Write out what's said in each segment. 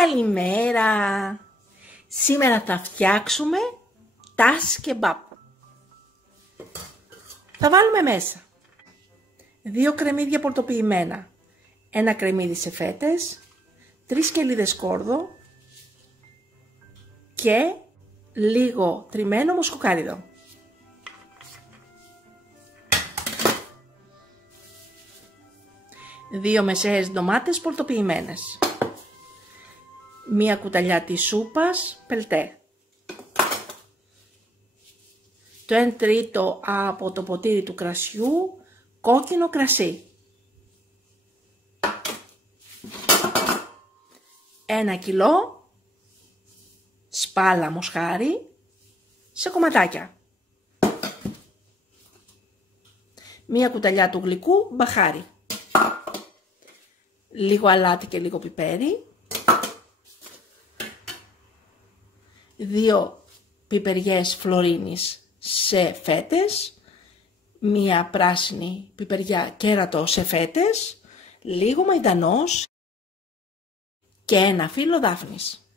Καλημέρα! Σήμερα θα φτιάξουμε τας κεμπάπ. Θα βάλουμε μέσα 2 κρεμμύδια πορτοποιημένα, 1 κρεμμύδι σε φέτες, 3 σκελίδες σκόρδο και λίγο τριμμένο μοσχοκάριδο. Δύο μεσαίες ντομάτες πορτοποιημένες. 1 κουταλιά της σούπας πελτέ. Το 1/3 από το ποτήρι του κρασιού κόκκινο κρασί. 1 κιλό σπάλα μοσχάρι σε κομματάκια. 1 κουταλιά του γλυκού μπαχάρι. Λίγο αλάτι και λίγο πιπέρι. 2 πιπεριές φλωρίνης σε φέτες. 1 πράσινη πιπεριά κέρατο σε φέτες. Λίγο μαϊντανός και 1 φύλλο δάφνης.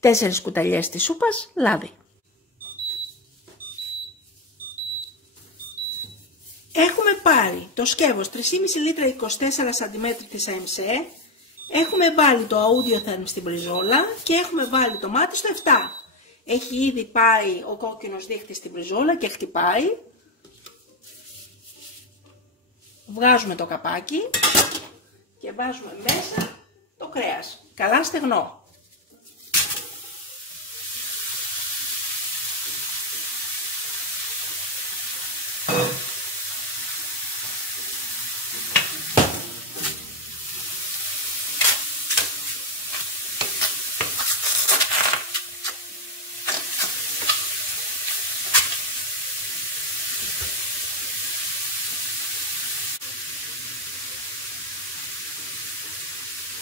4 κουταλιές της σούπας λάδι. Έχουμε πάρει το σκεύος 3,5 λίτρα 24 cm της AMC, έχουμε βάλει το Audiotherm στην μπριζόλα και έχουμε βάλει το μάτι στο 7. Έχει ήδη πάει ο κόκκινος δείχτης στην μπριζόλα και χτυπάει. Βγάζουμε το καπάκι και βάζουμε μέσα το κρέας, καλά στεγνό.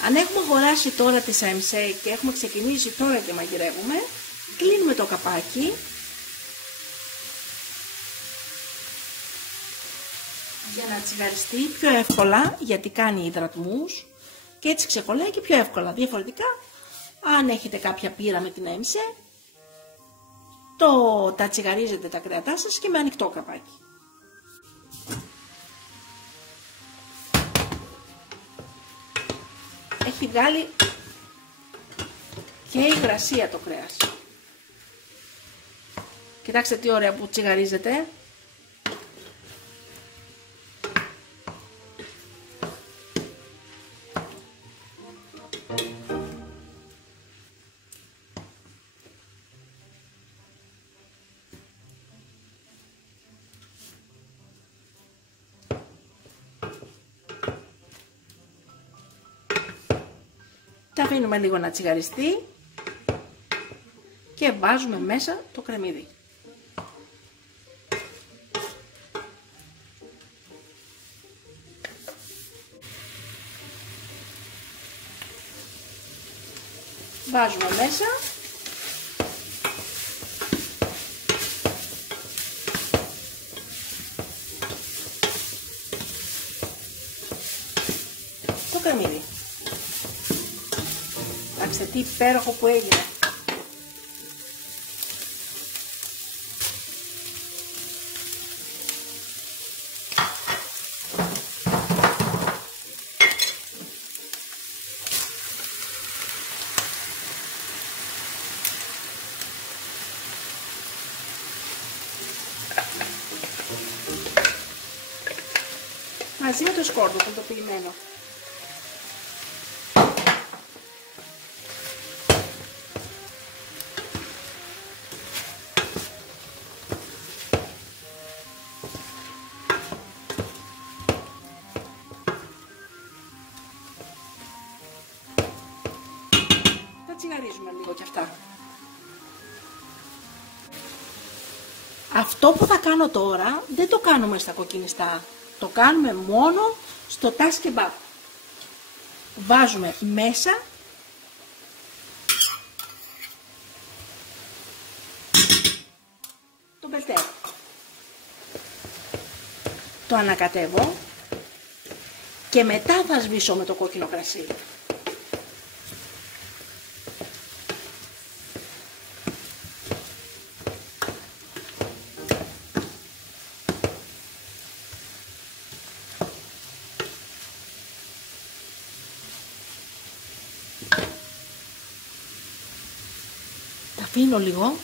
Αν έχουμε αγοράσει τώρα τις AMC και έχουμε ξεκινήσει τώρα και μαγειρεύουμε, κλείνουμε το καπάκι για να τσιγαριστεί πιο εύκολα, γιατί κάνει υδρατμούς και έτσι ξεκολλάει και πιο εύκολα. Διαφορετικά, αν έχετε κάποια πύρα με την AMC, τα τσιγαρίζετε τα κρέατά σας και με ανοιχτό καπάκι. Έχει βγάλει και υγρασία το κρέας. Κοιτάξτε τι ωραία που τσιγαρίζεται. Τα αφήνουμε λίγο να τσιγαριστεί και βάζουμε μέσα το κρεμμύδι. Βάζουμε μέσα το κρεμμύδι. Κοιτάξτε τι υπέροχο που έγινε. Μαζί με το σκόρδο πορτοποιημένο. Τσιγαρίζουμε λίγο και αυτά. Αυτό που θα κάνω τώρα δεν το κάνουμε στα κοκκινιστά. Το κάνουμε μόνο στο τας κεμπάπ. Βάζουμε μέσα το πελτέ. Το ανακατεύω και μετά θα σβήσω με το κόκκινο κρασί. Τα αφήνω λίγο.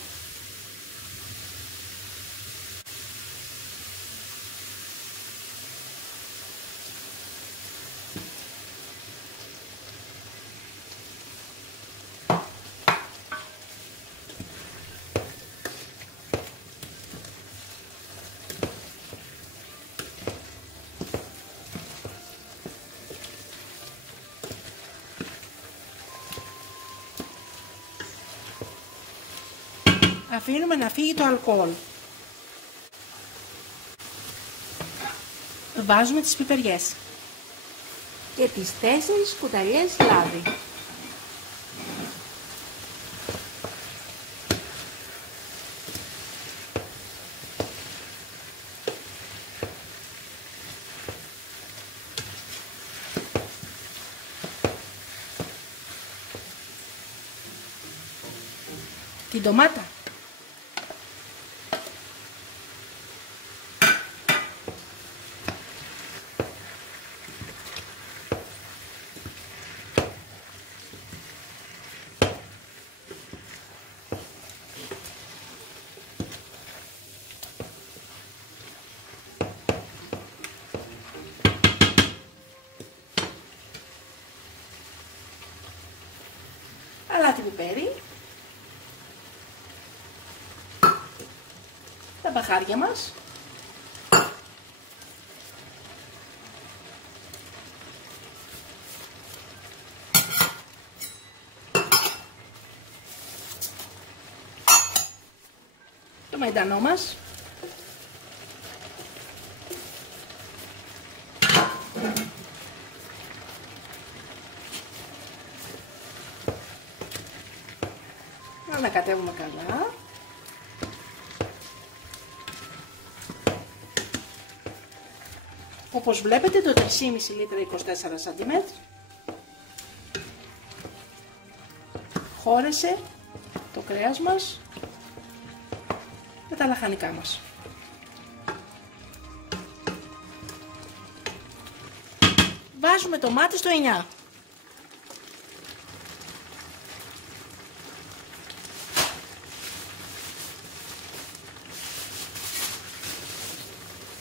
Αφήνουμε να φύγει το αλκοόλ. Βάζουμε τις πιπεριές και τις 4 κουταλιές λάδι. Την ντομάτα. Αλάτι πιπέρι. Τα μπαχάρια μας. Το μαϊντανό μας. Να ανακατεύουμε καλά. Όπως βλέπετε το 3,5 λίτρα 24 cm χώρεσε το κρέας μας με τα λαχανικά μας. Βάζουμε το μάτι στο 9.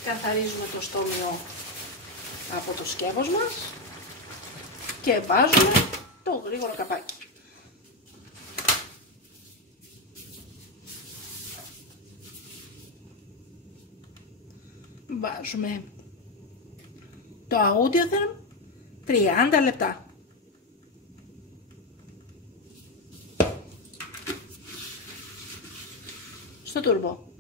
Καθαρίζουμε το στόμιο από το σκεύος μας και βάζουμε το γρήγορο καπάκι. Βάζουμε το Audiotherm 30 λεπτά. Στο τουρμπο.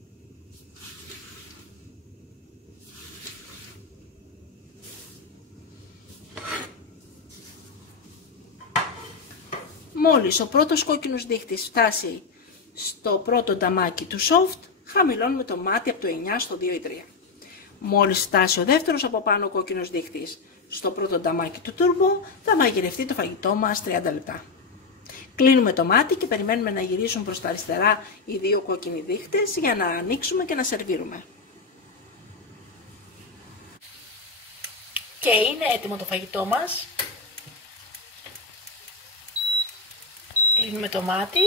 Μόλις ο πρώτος κόκκινος δείχτης φτάσει στο πρώτο νταμάκι του soft, χαμηλώνουμε το μάτι από το 9 στο 2 ή 3. Μόλις φτάσει ο δεύτερος από πάνω κόκκινος δείχτης στο πρώτο νταμάκι του turbo, θα μαγειρευτεί το φαγητό μας 30 λεπτά. Κλείνουμε το μάτι και περιμένουμε να γυρίσουν προς τα αριστερά οι δύο κόκκινοι δείχτες για να ανοίξουμε και να σερβίρουμε. Και είναι έτοιμο το φαγητό μας. Κλείνουμε το μάτι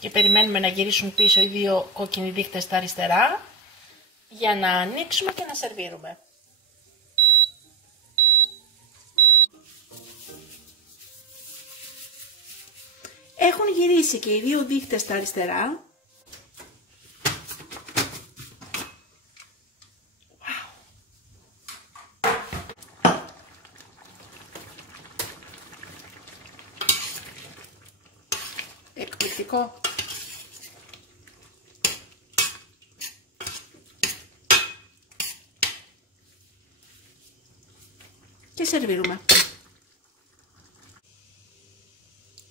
και περιμένουμε να γυρίσουν πίσω οι δύο κόκκινοι δείχτες στα αριστερά για να ανοίξουμε και να σερβίρουμε. Έχουν γυρίσει και οι δύο δείχτες στα αριστερά. Εκπληκτικό. Και σερβίρουμε.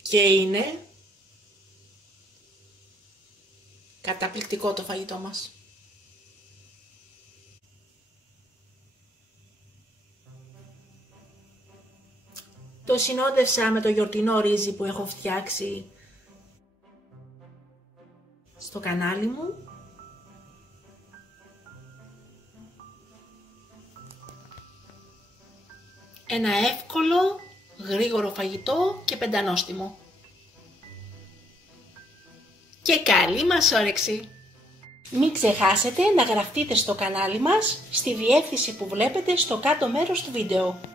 Και είναι καταπληκτικό το φαγητό μας. Το συνόδευσα με το γιορτινό ρύζι που έχω φτιάξει στο κανάλι μου. Ένα εύκολο, γρήγορο φαγητό και πεντανόστιμο. Και καλή μας όρεξη! Μην ξεχάσετε να γραφτείτε στο κανάλι μας στη διεύθυνση που βλέπετε στο κάτω μέρος του βίντεο.